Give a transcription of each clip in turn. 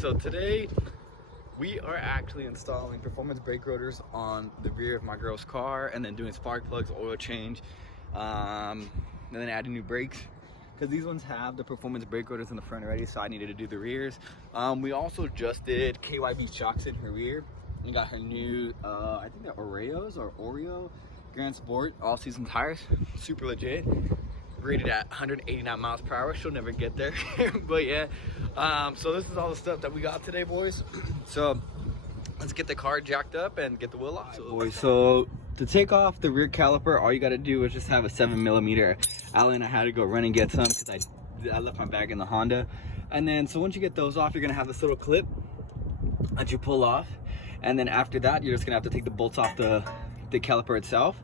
so today we are actually installing performance brake rotors on the rear of my girl's car, and then doing spark plugs, oil change, and then adding new brakes, because these ones have the performance brake rotors in the front already, so I needed to do the rears. We also just did KYB shocks in her rear. We got her new I think they're Oreo Grand Sport all season tires, super legit, rated at 189 miles per hour. She'll never get there. But yeah, so this is all the stuff that we got today, boys. So let's get the car jacked up and get the wheel off. Boys, so to take off the rear caliper, all you got to do is just have a 7mm Allen. I had to go run and get some because I left my bag in the Honda. And then so once you get those off, you're gonna have this little clip that you pull off, and then after that you're just gonna have to take the bolts off the caliper itself,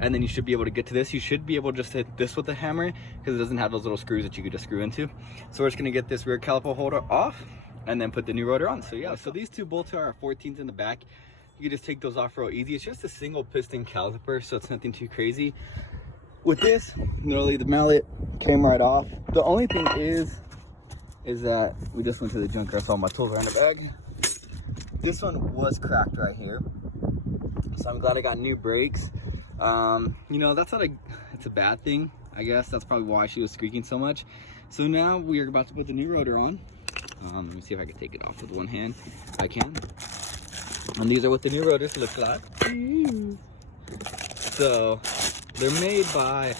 and then you should be able to get to this. You should be able to just hit this with a hammer because it doesn't have those little screws that you could just screw into. So we're just gonna get this rear caliper holder off and then put the new rotor on. So yeah, so these two bolts are 14s in the back. You can just take those off real easy. It's just a single piston caliper, so it's nothing too crazy. With this, literally the mallet came right off. The only thing is that we just went to the junker, so my tools are in the bag. This one was cracked right here, so I'm glad I got new brakes. You know, that's not it's a bad thing, I guess. That's probably why she was squeaking so much. So now we are about to put the new rotor on. Let me see if I can take it off with one hand. I can. And these are what the new rotors look like. So they're made by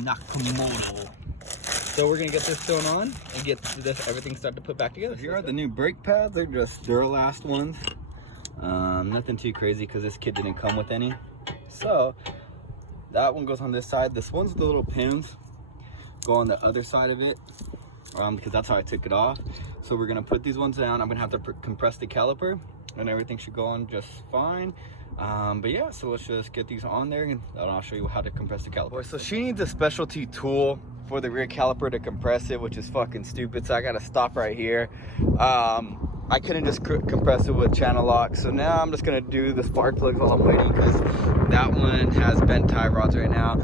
Nakamoto. So we're gonna get this thrown on and get this everything started to put back together. Here are the new brake pads. They're just Duralast ones. Nothing too crazy because this kit didn't come with any. So that one goes on this side. This one's the little pins go on the other side of it, because that's how I took it off. So we're gonna put these ones down. I'm gonna have to compress the caliper, and everything should go on just fine. But yeah, so let's just get these on there, and I'll show you how to compress the caliper. So she needs a specialty tool for the rear caliper to compress it, which is fucking stupid. So I gotta stop right here. I couldn't just compress it with channel lock, so now I'm just gonna do the spark plugs while I'm waiting, because that one has bent tie rods right now.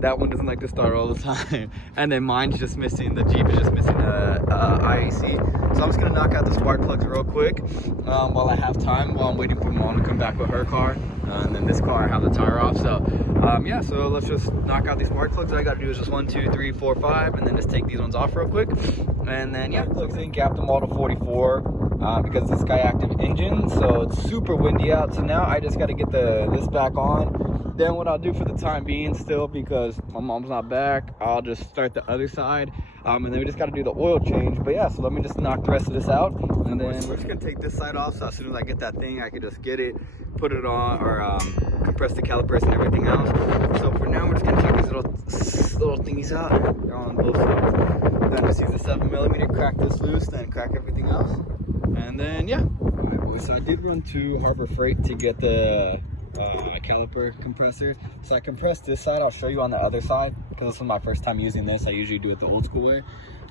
That one doesn't like to start all the time, and then mine's just missing, the Jeep is just missing the IAC. So I'm just gonna knock out the spark plugs real quick while I have time, while I'm waiting for Mom to come back with her car, and then this car I have the tire off. So yeah, so let's just knock out these spark plugs. All I gotta do is just 1, 2, 3, 4, 5, and then just take these ones off real quick, and then yeah, plugs in, gapped them all to 44 because it's a Sky Active engine, so it's super windy out. So now I just got to get this back on. Then what I'll do for the time being, still because my mom's not back, I'll just start the other side, and then we just got to do the oil change. But yeah, so let me just knock the rest of this out, and then we're just gonna take this side off, so as soon as I get that thing I can just get it, put it on, or compress the calipers and everything else. So for now we're just gonna take these little thingies out. They're on both sides. Then just use the 7mm, crack this loose, then crack everything else, and then yeah. Alright boys, so I did run to Harbor Freight to get the caliper compressor. So I compressed this side. I'll show you on the other side because this was my first time using this. I usually do it the old school way.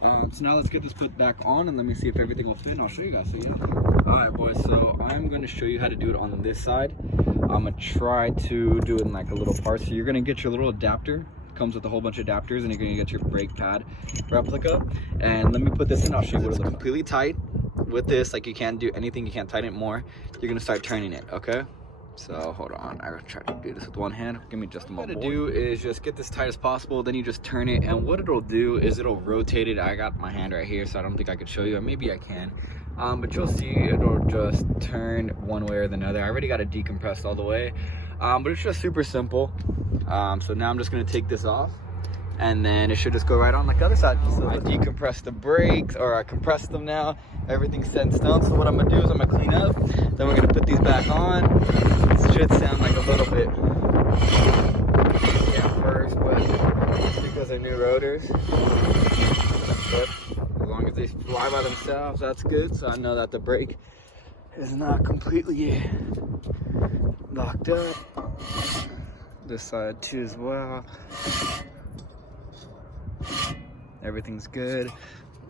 So now let's get this put back on, and let me see if everything will fit, and I'll show you guys. So yeah. Alright boys, so I'm going to show you how to do it on this side. I'm going to try to do it in like a little part. So you're going to get your little adapter. Comes with a whole bunch of adapters, and you're going to get your brake pad replica. And let me put this in. I'll show you what it looks completely tight. With this, like, you can't do anything, you can't tighten it more. You're going to start turning it, okay? So hold on, I gotta try to do this with one hand. Give me just a moment. What to do is just get this tight as possible, then you just turn it, and what it'll do is it'll rotate it. I got my hand right here, so I don't think I could show you, or maybe I can. But you'll see it'll just turn one way or the other. I already got it decompressed all the way, but it's just super simple. So now I'm just gonna take this off, and then it should just go right on like the other side. So I decompressed the brakes, or I compressed them now. Everything's set in stone. So what I'm gonna do is I'm gonna clean up, then we're gonna put these back on. It should sound like a little bit at first, but because they're new rotors. But as long as they fly by themselves, that's good. So I know that the brake is not completely locked up. This side too as well. Everything's good.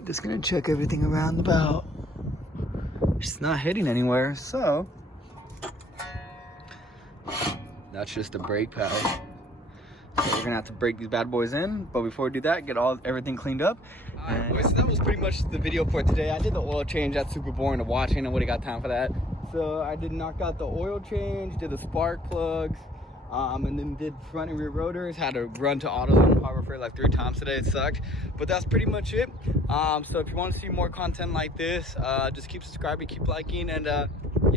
Just gonna check everything around about. It's not hitting anywhere, so that's just the brake pad. So we're gonna have to break these bad boys in, but before we do that, get everything cleaned up. Alright boys, so that was pretty much the video for today. I did the oil change. That's super boring to watch, and nobody got time for that. So I did knock out the oil change, did the spark plugs, and then did front and rear rotors. Had to run to AutoZone Harbor Freight like 3 times today. It sucked, but that's pretty much it. So if you want to see more content like this, just keep subscribing, keep liking, and yeah,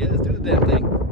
let's do the damn thing.